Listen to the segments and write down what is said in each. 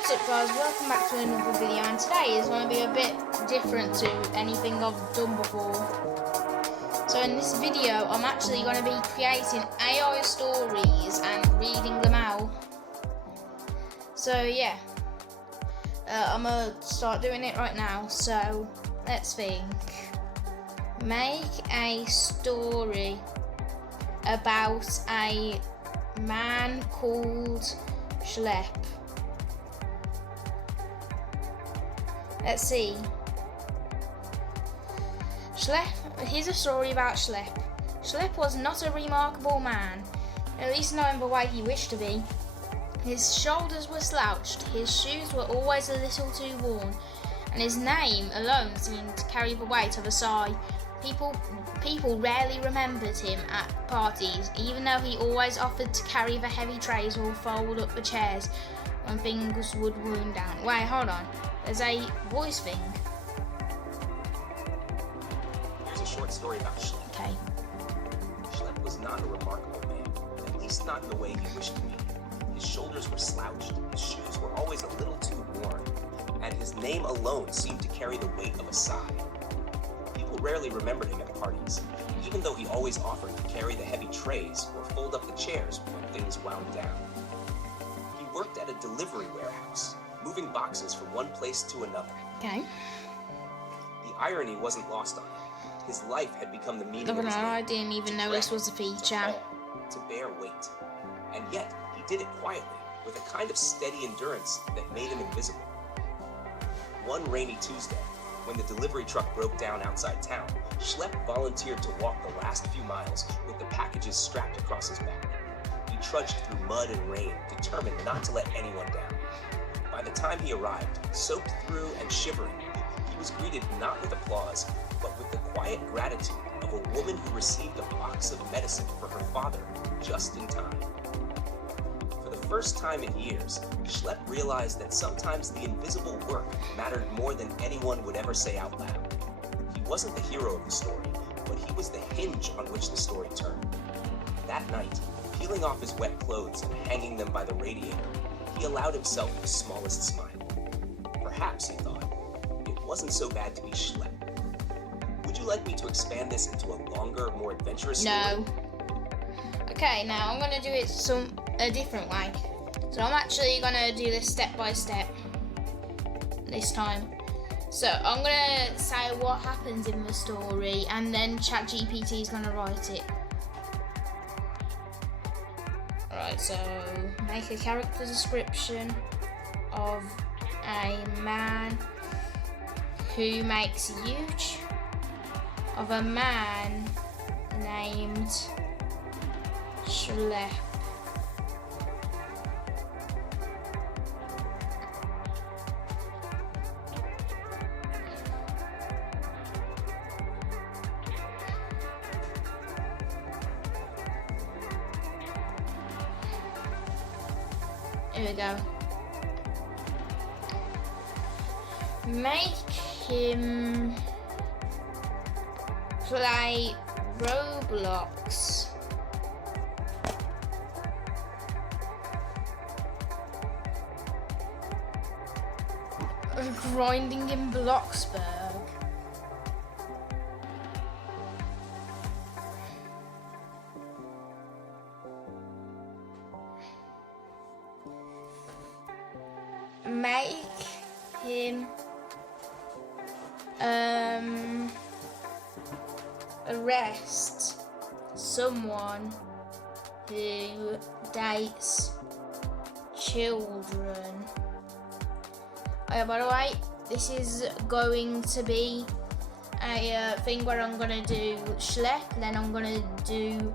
What's up guys, welcome back to another video, and today is going to be a bit different to anything I've done before. So in this video I'm actually going to be creating AI stories and reading them out. So yeah, I'm going to start doing it right now. So let's think. Make a story about a man called Schlep. Let's see. Schlep. Here's a story about Schlep. Schlep was not a remarkable man, at least not in the way he wished to be. His shoulders were slouched, his shoes were always a little too worn, and his name alone seemed to carry the weight of a sigh. People rarely remembered him at parties, even though he always offered to carry the heavy trays or fold up the chairs when things would wind down. Wait, hold on. There's a voice thing. Here's a short story about Schlep. Okay. Schlep was not a remarkable man, at least not in the way he wished to be. His shoulders were slouched, his shoes were always a little too worn, and his name alone seemed to carry the weight of a sigh. People rarely remembered him at parties, even though he always offered to carry the heavy trays or fold up the chairs when things wound down. He worked at a delivery warehouse, moving boxes from one place to another. Okay. The irony wasn't lost on him. His life had become the meaning of his name. I didn't even know this was a feature. To bear weight. And yet, he did it quietly, with a kind of steady endurance that made him invisible. One rainy Tuesday, when the delivery truck broke down outside town, Schlep volunteered to walk the last few miles with the packages strapped across his back. He trudged through mud and rain, determined not to let anyone down. By the time he arrived, soaked through and shivering, he was greeted not with applause, but with the quiet gratitude of a woman who received a box of medicine for her father just in time. For the first time in years, Schlep realized that sometimes the invisible work mattered more than anyone would ever say out loud. He wasn't the hero of the story, but he was the hinge on which the story turned. That night, peeling off his wet clothes and hanging them by the radiator, he allowed himself the smallest smile. Perhaps, he thought, it wasn't so bad to be Schlep. Would you like me to expand this into a longer, more adventurous story? No. Okay, now I'm going to do it a different way. So I'm actually going to do this step by step this time. So I'm going to say what happens in the story, and then ChatGPT is going to write it. Alright, so make a character description of a man who makes use of a man named Schlep. Here we go. Make him play Roblox grinding in Bloxburg. Make him arrest someone who dates children. Oh, by the way, this is going to be a thing where I'm gonna do Schlep, then I'm gonna do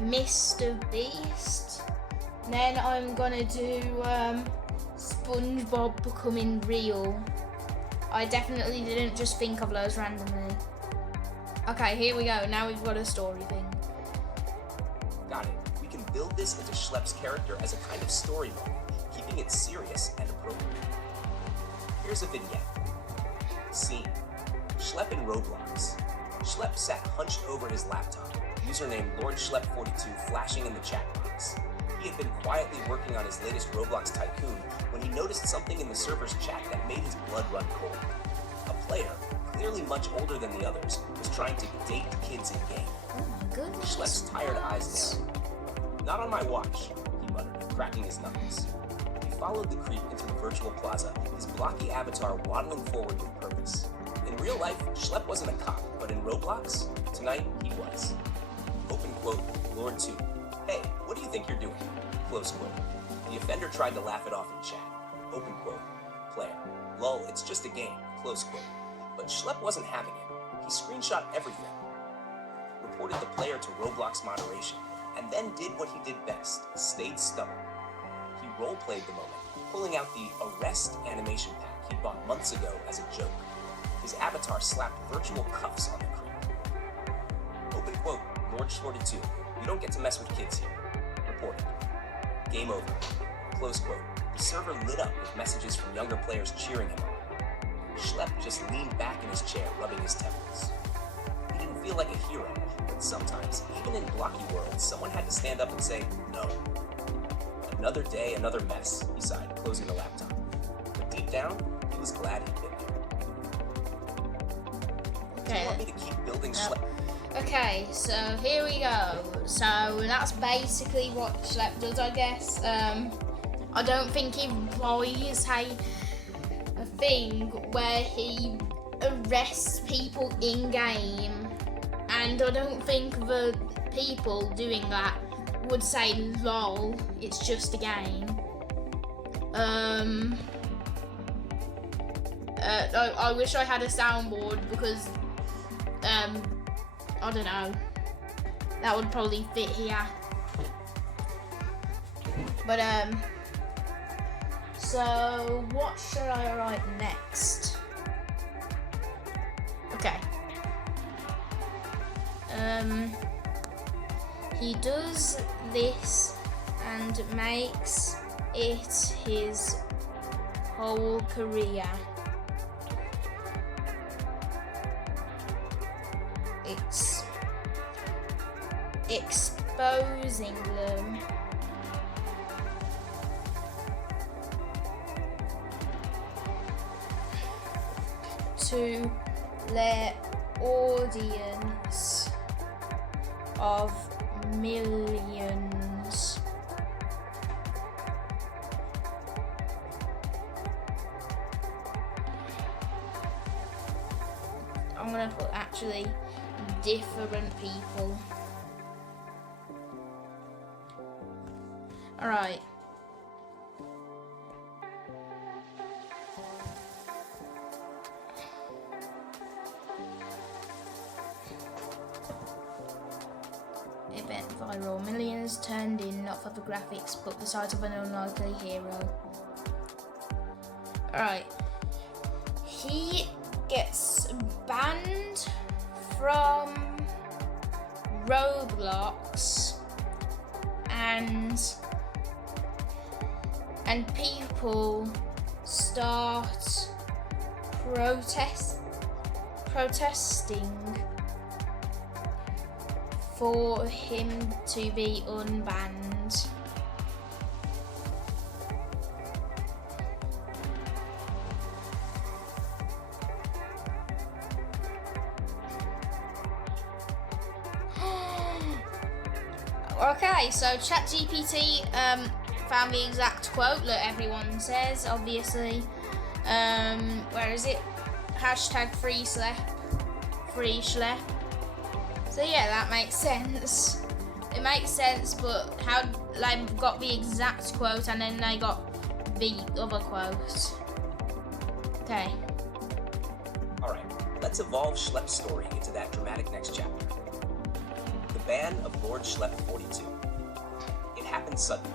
Mr. Beast, then I'm gonna do SpongeBob becoming real. I definitely didn't just think of those randomly. Okay, here we go. Now we've got a story thing. Got it. We can build this into Schlep's character as a kind of story moment, keeping it serious and appropriate. Here's a vignette. Scene. Schlep in Roblox. Schlep sat hunched over his laptop, username LordSchlep42 flashing in the chat box. He had been quietly working on his latest Roblox tycoon when when he noticed something in the server's chat that made his blood run cold. A player, clearly much older than the others, was trying to date kids in-game. Oh my goodness. Schlep's tired eyes narrowed. "Not on my watch," he muttered, cracking his knuckles. He followed the creep into the virtual plaza, his blocky avatar waddling forward with purpose. In real life, Schlep wasn't a cop, but in Roblox, tonight he was. Open quote, Lord 2. "Hey, what do you think you're doing?" Close quote. The offender tried to laugh it off in chat. Open quote. Player. "Lol, it's just a game." Close quote. But Schlep wasn't having it. He screenshot everything, reported the player to Roblox moderation, and then did what he did best, stayed stubborn. He role-played the moment, pulling out the arrest animation pack he bought months ago as a joke. His avatar slapped virtual cuffs on the creep. Open quote, Lord Shorted 2. "You don't get to mess with kids here." Reported. Game over. Close quote. The server lit up with messages from younger players cheering him on. Schlep just leaned back in his chair, rubbing his temples. He didn't feel like a hero, but sometimes, even in blocky worlds, someone had to stand up and say, no. "Another day, another mess," he sighed, closing the laptop. But deep down, he was glad he'd been there. Do you want me to keep building Schlep? Okay, so here we go. So that's basically what Schlep does, I guess. I don't think he employs a thing where he arrests people in-game, and I don't think the people doing that would say, "Lol, it's just a game." I wish I had a soundboard because I don't know, that would probably fit here. But so what should I write next? Okay. He does this and makes it his whole career. It's exposing them to their audience of millions. I'm gonna put actually different people. Alright. It went viral. Millions turned in, not for the graphics, but the sight of an unlikely hero. Alright. He gets banned from Roblox, and people start protesting for him to be unbanned. Okay, so ChatGPT found the exact quote that everyone says, obviously. Where is it? Hashtag free schlep. So yeah, that makes sense. It makes sense, but how they got the exact quote and then they got the other quote. Okay. Alright, let's evolve Schlep's story into that dramatic next chapter. The ban of Lord Schlep 42. It happened suddenly.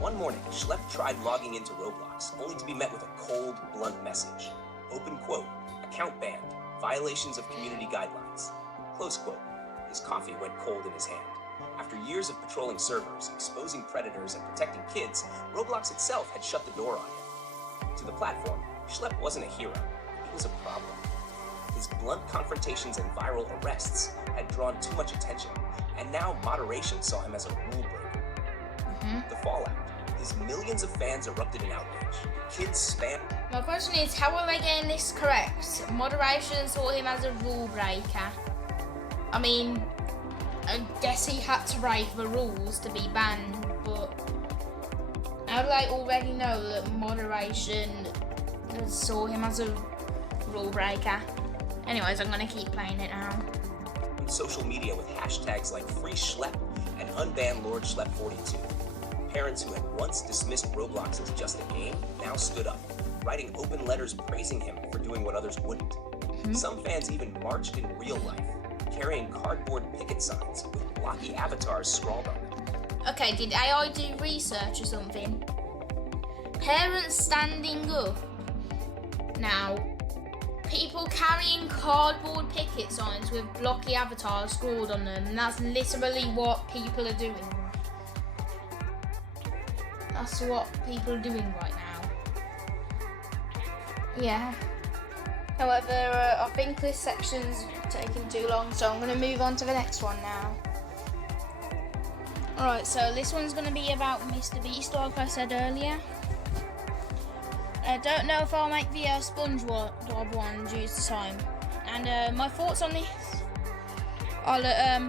One morning, Schlep tried logging into Roblox, only to be met with a cold, blunt message. Open quote, account banned, violations of community guidelines. Close quote. His coffee went cold in his hand. After years of patrolling servers, exposing predators, and protecting kids, Roblox itself had shut the door on him. To the platform, Schlep wasn't a hero, he was a problem. His blunt confrontations and viral arrests had drawn too much attention, and now moderation saw him as a rule breaker. The fallout, his His millions of fans erupted in outrage. Kids spam. My question is, how are they getting this correct? Moderation saw him as a rule breaker. I mean, I guess he had to break the rules to be banned, but how do they already know that moderation saw him as a rule breaker? Anyways, I'm gonna keep playing it now. On social media with hashtags like Free Schlep and Unban Lord Schlep 42. Parents who had once dismissed Roblox as just a game now stood up, writing open letters praising him for doing what others wouldn't. Some fans even marched in real life, carrying cardboard picket signs with blocky avatars scrawled on them. Okay, did AI do research or something? Parents standing up. Now, people carrying cardboard picket signs with blocky avatars scrawled on them, and that's literally what people are doing. That's what people are doing right now. Yeah. However, I think this section's taking too long, so I'm going to move on to the next one now. Alright, so this one's going to be about Mr. Beast, like I said earlier. I don't know if I'll make the SpongeBob one due to time. And my thoughts on this are that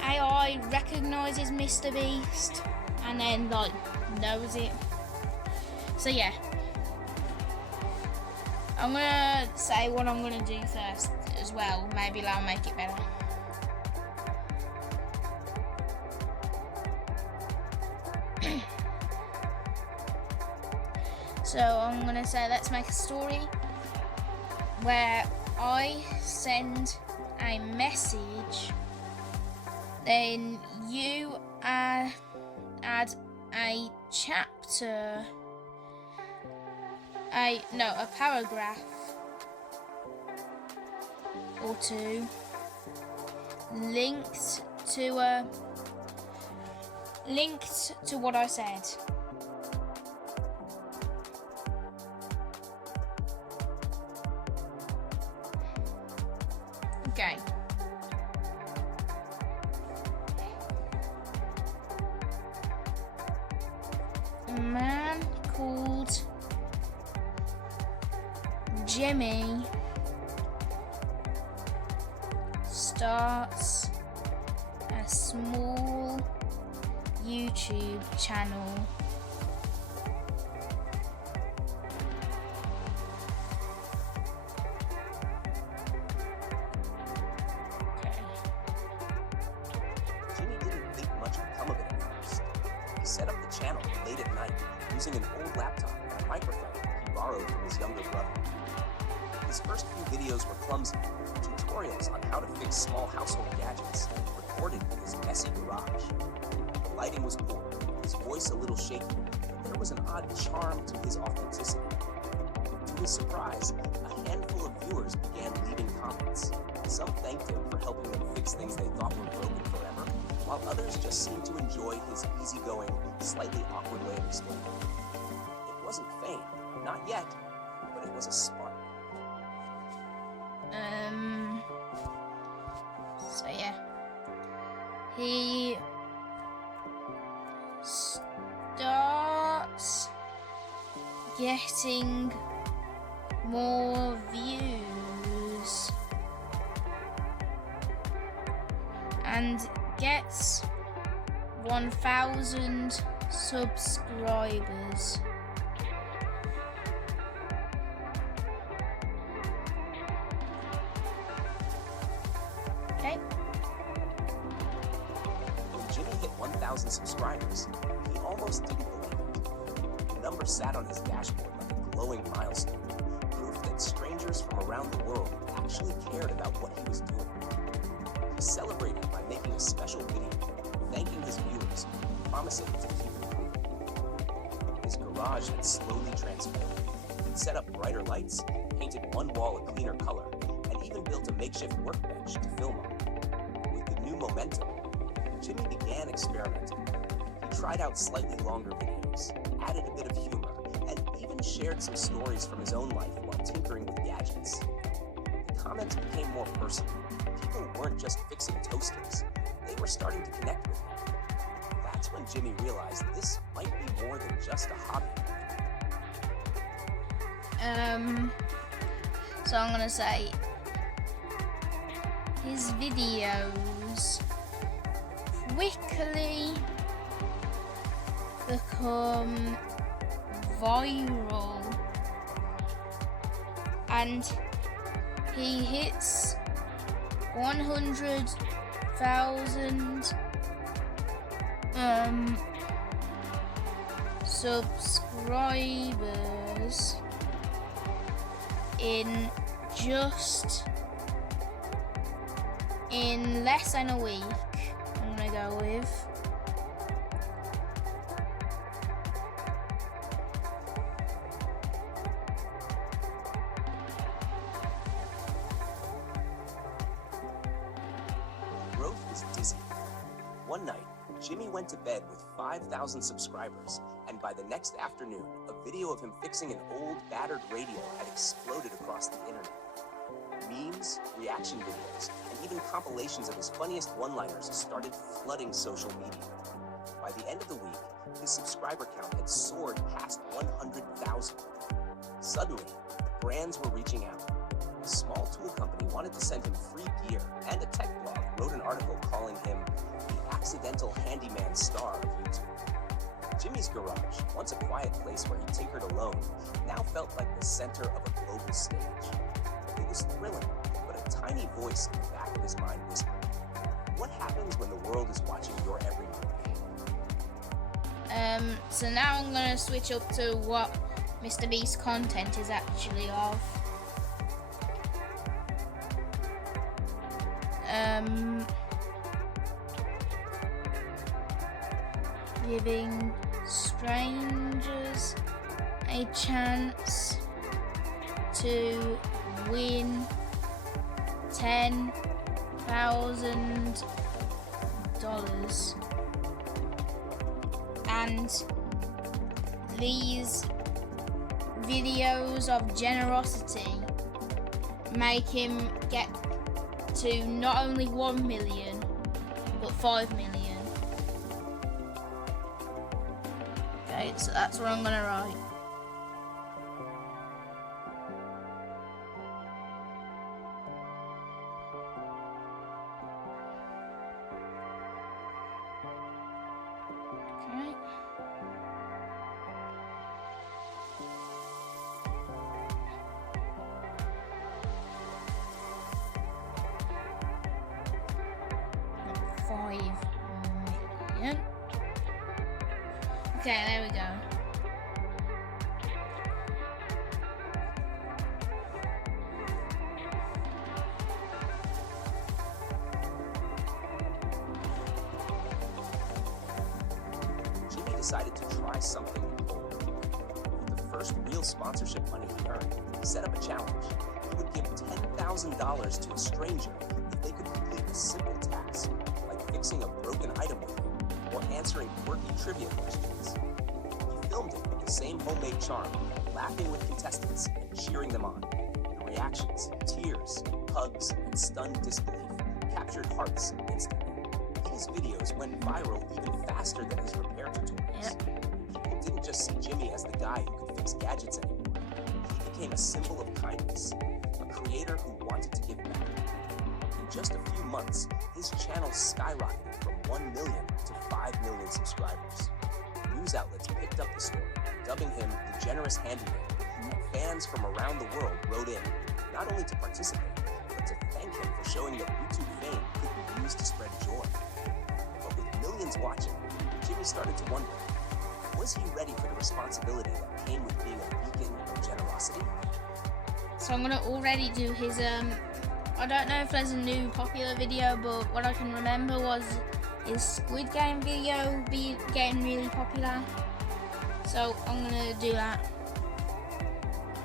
AI recognises Mr. Beast and then like knows it. So yeah, I'm gonna say what I'm gonna do first as well. Maybe that'll make it better. So I'm gonna say let's make a story where I send a message, then you add a chapter, a paragraph or two linked to what I said. Okay. A man called Jimmy starts a small YouTube channel. Set up the channel late at night using an old laptop and a microphone he borrowed from his younger brother. His first few videos were clumsy, tutorials on how to fix small household gadgets, recorded in his messy garage. The lighting was poor, his voice a little shaky, but there was an odd charm to his authenticity. To his surprise, a handful of viewers began leaving comments. Some thanked him for helping them fix things they thought were broken forever, while others just seemed to enjoy his easygoing, slightly awkward way of explaining. It wasn't fame, not yet, but it was a spark. So yeah, he starts getting more views and gets 1,000 subscribers. Okay. When Jimmy hit 1,000 subscribers, he almost didn't believe it. The number sat on his dashboard like a glowing milestone, proof that strangers from around the world actually cared about what he was doing. He celebrated by making a special video, thanking his viewers, promising to keep improving. His garage had slowly transformed. He'd set up brighter lights, painted one wall a cleaner color, and even built a makeshift workbench to film on. With the new momentum, Jimmy began experimenting. He tried out slightly longer videos, added a bit of humor, and even shared some stories from his own life while tinkering with gadgets. The comments became more personal. People weren't just fixing toasters, they were starting to connect with him. That's when Jimmy realized this might be more than just a hobby. So I'm gonna say his videos quickly become viral and he hits 100,000 subscribers in less than a week. I'm gonna go with. Growth was dizzy. One night, Jimmy went to bed with 5,000 subscribers, and by the next afternoon, a video of him fixing an old, battered radio had exploded across the internet. Memes, reaction videos, and even compilations of his funniest one-liners started flooding social media. By the end of the week, his subscriber count had soared past 100,000. Suddenly, brands were reaching out. A small tool company wanted to send him free gear, and a tech blog wrote an article calling him the accidental handyman star of YouTube. Jimmy's garage, once a quiet place where he tinkered alone, now felt like the center of a global stage. It was thrilling, but a tiny voice in the back of his mind whispered, "What happens when the world is watching your every move?" So now I'm gonna switch up to what Mr. Beast's content is actually of. Giving strangers a chance to win $10,000, and these videos of generosity make him get to not only 1 million but 5 million. Okay, so that's what I'm gonna write. Okay. $5 million. Okay, there we go. Jimmy decided to try something bold. With the first real sponsorship money he earned, he set up a challenge. He would give $10,000 to a stranger if they could complete a simple task, like fixing a broken item with him or answering quirky trivia questions. He filmed it with the same homemade charm, laughing with contestants and cheering them on. The reactions, tears, hugs, and stunned disbelief captured hearts instantly. These videos went viral even faster than his repair tutorials. People didn't just see Jimmy as the guy who could fix gadgets anymore. He became a symbol of kindness, a creator who wanted to give back. In just a few months, his channel skyrocketed from 1 million to 5 million subscribers. News outlets picked up the story, dubbing him the generous handyman, and fans from around the world wrote in, not only to participate, but to thank him for showing that YouTube fame could be used to spread joy. But with millions watching, Jimmy started to wonder, was he ready for the responsibility that came with being a beacon of generosity? So I'm gonna already do his I don't know if there's a new popular video, but what I can remember was his Squid Game video getting really popular. So I'm gonna do that.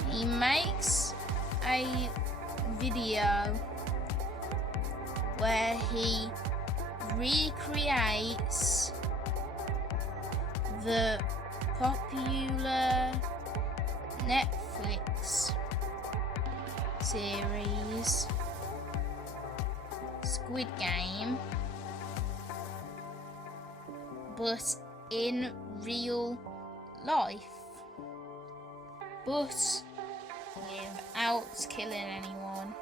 He makes a video where he recreates the popular Netflix series Squid Game, but in real life, but without killing anyone.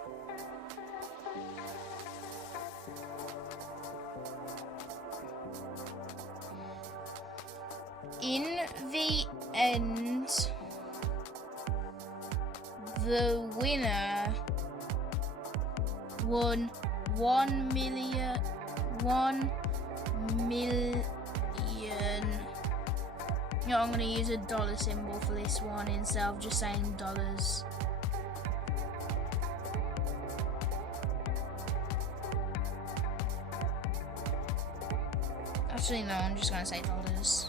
In the end, the winner won 1 million. You know, I'm going to use a dollar symbol for this one instead of just saying dollars. Actually, no, I'm just going to say dollars.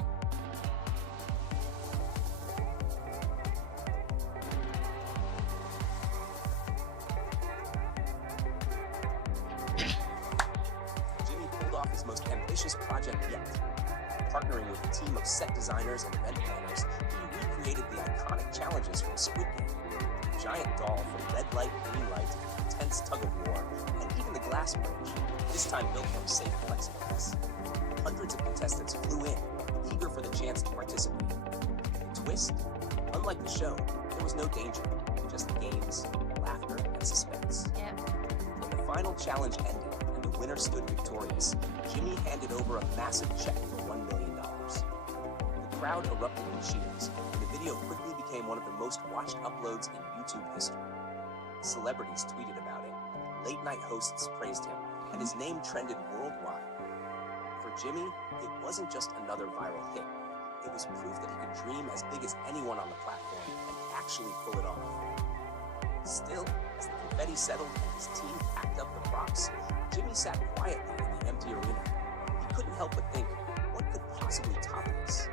Jimmy pulled off his most ambitious project yet. Partnering with a team of set designers and event planners, he recreated the iconic challenges from Squid Game. The giant doll from red light, green light, intense tug of war, and even the glass bridge, this time built from safe plexiglass. Hundreds of contestants flew in, eager for the chance to participate. The twist? Unlike the show, there was no danger, just games, laughter, and suspense. Yep. When the final challenge ended and the winner stood victorious, Jimmy handed over a massive check for $1 million. The crowd erupted in cheers, and the video quickly became one of the most watched uploads in YouTube history. Celebrities tweeted about it, late-night hosts praised him, and his name trended worldwide. For Jimmy, it wasn't just another viral hit. It was proof that he could dream as big as anyone on the platform and actually pull it off. Still, as the confetti settled and his team packed up the props, Jimmy sat quietly in the empty arena. He couldn't help but think, what could possibly top this?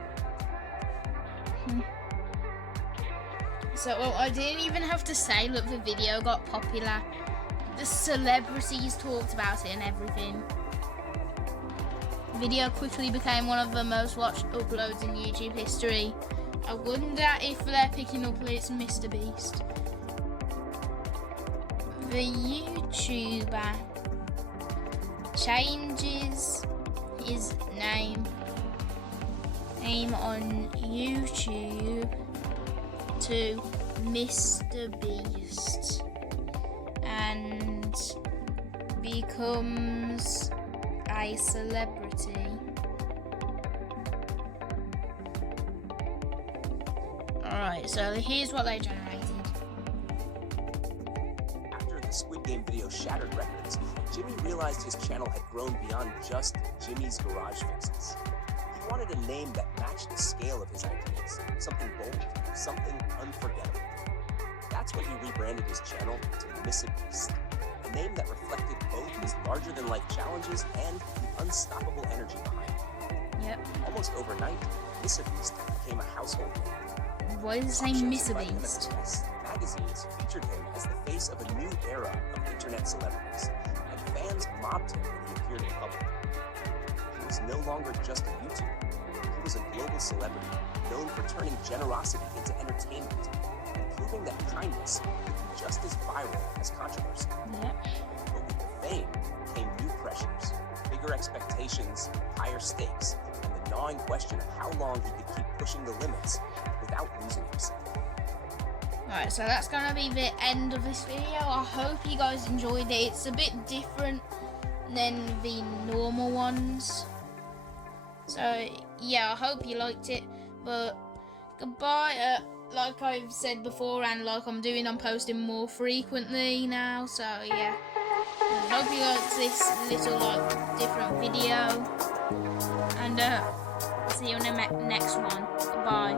So, well, I didn't even have to say, look, the video got popular. The celebrities talked about it and everything. The video quickly became one of the most watched uploads in YouTube history. I wonder if they're picking up its Mr. Beast. The YouTuber changes his name on YouTube to Mr. Beast and becomes a celebrity. Alright, so here's what they generated. After the Squid Game video shattered records, Jimmy realized his channel had grown beyond just Jimmy's Garage Fixes. He wanted a name that matched the scale of his ideas, something bold, something unforgettable. That's when he rebranded his channel to Mr. Beast, a name that reflected both his larger-than-life challenges and the unstoppable energy behind them. Yep. Almost overnight, Mr. Beast became a household name. Why is it saying Mr. Beast? Magazines featured him as the face of a new era of internet celebrities, and fans mobbed him when he appeared in public. He was no longer just a YouTuber. He was a global celebrity, known for turning generosity into entertainment, and proving that kindness could be just as viral as controversy. Yep. But with the fame came new pressures, bigger expectations, higher stakes, and the gnawing question of how long he could keep pushing the limits without losing himself. Alright, so that's gonna be the end of this video. I hope you guys enjoyed it. It's a bit different than the normal ones. So yeah, I hope you liked it. But goodbye. Like I've said before, and like I'm posting more frequently now. So yeah, I hope you liked this little different video. And see you in the next one. Goodbye.